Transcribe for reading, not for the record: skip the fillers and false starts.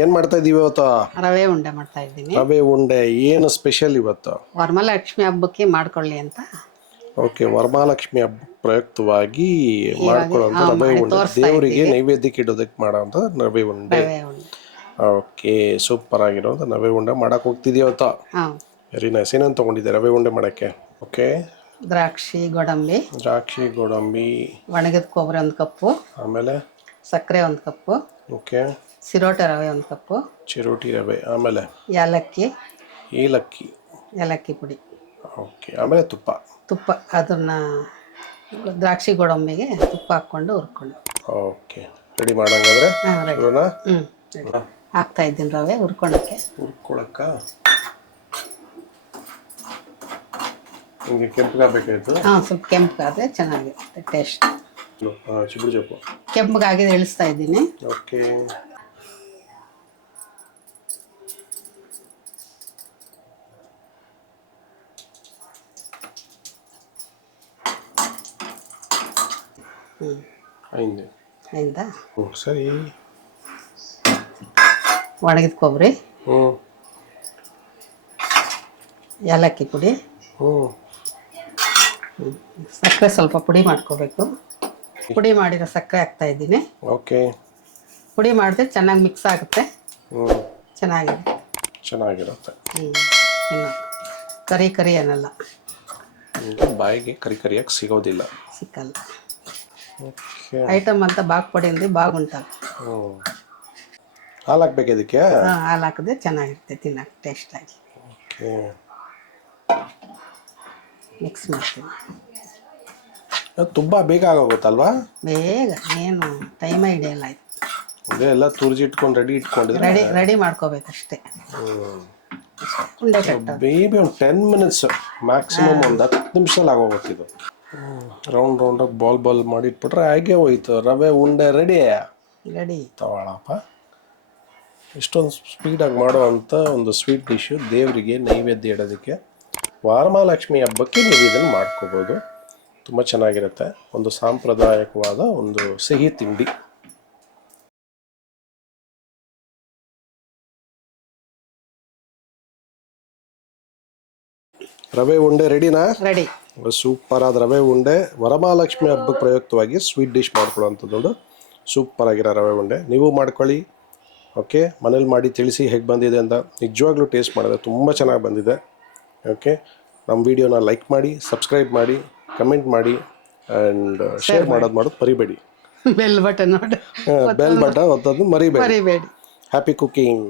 ಏನ್ ಮಾಡ್ತಾ ಇದೀವಿ ಇವತ್ತು? ರವೆ ಉಂಡೆ ಮಾಡ್ತಾ ಇದ್ದೀನಿ. ರವೆ ಉಂಡೆ ಏನು ಸ್ಪೆಷಲ್ ಇವತ್ತು? ವರಮಹಾಲಕ್ಷ್ಮಿ ಹಬ್ಬಕ್ಕೆ ಮಾಡ್ಕೊಳ್ಳಿ ಅಂತ. ಓಕೆ, ವರಮಹಾಲಕ್ಷ್ಮಿ ಹಬ್ಬ ಪ್ರಯುಕ್ತವಾಗಿ ಮಾಡ್ಕೊಳ್ಳೋಂಥ ರವೆ ಉಂಡೆ, ತೋರಿಸ್ತಾ ದೇವರಿಗೆ ಇದ್ದೀವಿ. ನೈವೇದ್ಯಕ್ಕೆ ಇಡೋದಕ್ಕೆ ಮಾಡೋಂಥ ರವೆ ಉಂಡೆ. ರವೆ ಉಂಡೆ. ಓಕೆ, ಸೂಪರ್ ಆಗಿರೋದು ರವೆ ಉಂಡೆ ಮಾಡಕ್ಕೆ ಹೋಗ್ತಿದ್ದೀವಿ ಇವತ್ತು. ಹಾಂ. Very nice. ಏನೇನು ತೊಗೊಂಡಿದ್ದೆ ರವೆ ಉಂಡೆ ಮಾಡೋಕ್ಕೆ? ಓಕೆ, ದ್ರಾಕ್ಷಿ, ಗೋಡಂಬಿ, ಒಣಗಿದ ಕೊಬ್ಬರಿ 1 ಕಪ್ಪು, ಆಮೇಲೆ ಸಕ್ಕರೆ 1 ಕಪ್ಪು, ಓಕೆ, ಸಿರೋಟೆ ರವೆ 1 ಕಪ್ಪು, ಚಿರೋಟಿ ರವೆ, ಆಮೇಲೆ ಏಲಕ್ಕಿ ಪುಡಿ, ಓಕೆ, ಆಮೇಲೆ ತುಪ್ಪ. ಅದನ್ನ ದ್ರಾಕ್ಷಿ ಗೋಡಂಬಿಗೆ ತುಪ್ಪ ಹಾಕ್ಕೊಂಡು ಹುರ್ಕೊಂಡು. ಓಕೆ, ರೆಡಿ ಮಾಡಂಗಾದ್ರೆ ಹಾಕ್ತಾ ಇದ್ದೀನಿ ರವೆ ಹುರ್ಕೊಳಕ್ಕೆ. ನಿಮಗೆ ಕೆಂಪಗಾಗಬೇಕಾಯ್ತು? ಹಾಂ, ಸ್ವಲ್ಪ ಕೆಂಪಗಾದ್ರೆ ಚೆನ್ನಾಗಿರುತ್ತೆ ಟೇಸ್ಟ್. ಕೆಂಪಗಾಗಿದೆ ಇಳಿಸ್ತಾ ಇದ್ದೀನಿ. ಓಕೆ, ಆಯ್ತಾ? ಸರಿ. ಒಣಗಿದ ಕೊಬ್ಬರಿ, ಏಲಕ್ಕಿ ಪುಡಿ, ಸಕ್ಕರೆ ಸ್ವಲ್ಪ ಪುಡಿ ಮಾಡ್ಕೋಬೇಕು. ಪುಡಿ ಮಾಡಿರೋ ಸಕ್ಕರೆ ಹಾಕ್ತಾ ಇದ್ದೀನಿ. ಓಕೆ, ಪುಡಿ ಮಾಡಿದ್ರೆ ಚೆನ್ನಾಗಿ ಮಿಕ್ಸ್ ಆಗುತ್ತೆ. ಚೆನ್ನಾಗಿರುತ್ತೆ. ಇನ್ನು ಕರಿ ಅನ್ನಲ್ಲ, ಬಾಯಿಗೆ ಕರಿಯಾಗಿ ಸಿಗೋದಿಲ್ಲ, ಸಿಕ್ಕಲ್ಲ. ಐಟಮ್ ಅಂತ ಪುಡಿ ಅಂದ್ರೆ ಬಾಗುಂಟಲ್ಲ. ಹಾಲು ಹಾಕ್ಬೇಕು ಇದಕ್ಕೆ? ಹಾಲು ಹಾಕಿದ್ರೆ ಚೆನ್ನಾಗಿರುತ್ತೆ ತಿನ್ನಕ್ಕೆ ಟೇಸ್ಟ್ ಆಗಿ. ಓಕೆ, ಮಿಕ್ಸ್ ಮಾಡ್ತೀನಿ. ತುಂಬ ಬೇಗ ಆಗೋಗುತ್ತಲ್ವಾ? ಬೇಗ ಏನು ಟೈಮ್ ಹಿಡಿಯಲ್ಲ. ಆಯ್ತು, ಎಲ್ಲ ತುರ್ಜಿ ಇಟ್ಕೊಂಡು ಇಟ್ಕೊಂಡಿದ್ರೆ ರೆಡಿ ಮಾಡ್ಕೋಬೇಕಷ್ಟೇ. ಉಂಡೆ ಕಟ್ಟೋದು ಬೇಬಿ ಒಂದು 10 ಮಿನಿಟ್ಸ್ ಮ್ಯಾಕ್ಸಿಮಮ್, ಒಂದು 10 ನಿಮಿಷದಲ್ಲಿ ಆಗೋಗುತ್ತೆ ಇದು. ರೌಂಡಾಗಿ ಬಾಲ್ ಮಾಡಿ ಇಟ್ಬಿಟ್ರೆ ಹಾಗೆ ಹೋಯ್ತು ರವೆ ಉಂಡೆ ರೆಡಿ. ತಗೊಳಪ್ಪ, ಇಷ್ಟೊಂದು ಸ್ಪೀಡಾಗಿ ಮಾಡುವಂಥ ಒಂದು ಸ್ವೀಟ್ ಡಿಶ್ಶು ದೇವರಿಗೆ ನೈವೇದ್ಯ ಇಡೋದಕ್ಕೆ ವರಮಹಾಲಕ್ಷ್ಮಿ ಹಬ್ಬಕ್ಕೆ ನೀವು ಇದನ್ನು ಮಾಡ್ಕೋಬೋದು. ತುಂಬ ಚೆನ್ನಾಗಿರುತ್ತೆ. ಒಂದು ಸಾಂಪ್ರದಾಯಿಕವಾದ ಒಂದು ಸಿಹಿ ತಿಂಡಿ. ರವೆ ಉಂಡೆ ರೆಡಿನಾ? ರೆಡಿ. ಸೂಪರ್ ಆದ ರವೆ ಉಂಡೆ ವರಮಹಾಲಕ್ಷ್ಮಿ ಹಬ್ಬಕ್ಕೆ ಪ್ರಯುಕ್ತವಾಗಿ ಸ್ವೀಟ್ ಡಿಶ್ ಮಾಡ್ಕೊಳ್ಳೋವಂಥದ್ದು. ಸೂಪರ್ ಆಗಿರೋ ರವೆ ಉಂಡೆ ನೀವು ಮಾಡ್ಕೊಳ್ಳಿ. ಓಕೆ, ಮನೇಲಿ ಮಾಡಿ ತಿಳಿಸಿ ಹೇಗೆ ಬಂದಿದೆ ಅಂತ. ನಿಜವಾಗ್ಲೂ ಟೇಸ್ಟ್ ಮಾಡಿದೆ, ತುಂಬ ಚೆನ್ನಾಗಿ ಬಂದಿದೆ. ಓಕೆ, ನಮ್ಮ ವಿಡಿಯೋನ ಲೈಕ್ ಮಾಡಿ, ಸಬ್ಸ್ಕ್ರೈಬ್ ಮಾಡಿ, ಕಮೆಂಟ್ ಮಾಡಿ ಆ್ಯಂಡ್ ಶೇರ್ ಮಾಡೋದು ಮರಿಬೇಡಿ. ಬೆಲ್ ಬಟನ್ ಒತ್ತೋದು ಮರಿಬೇಡಿ. Happy cooking.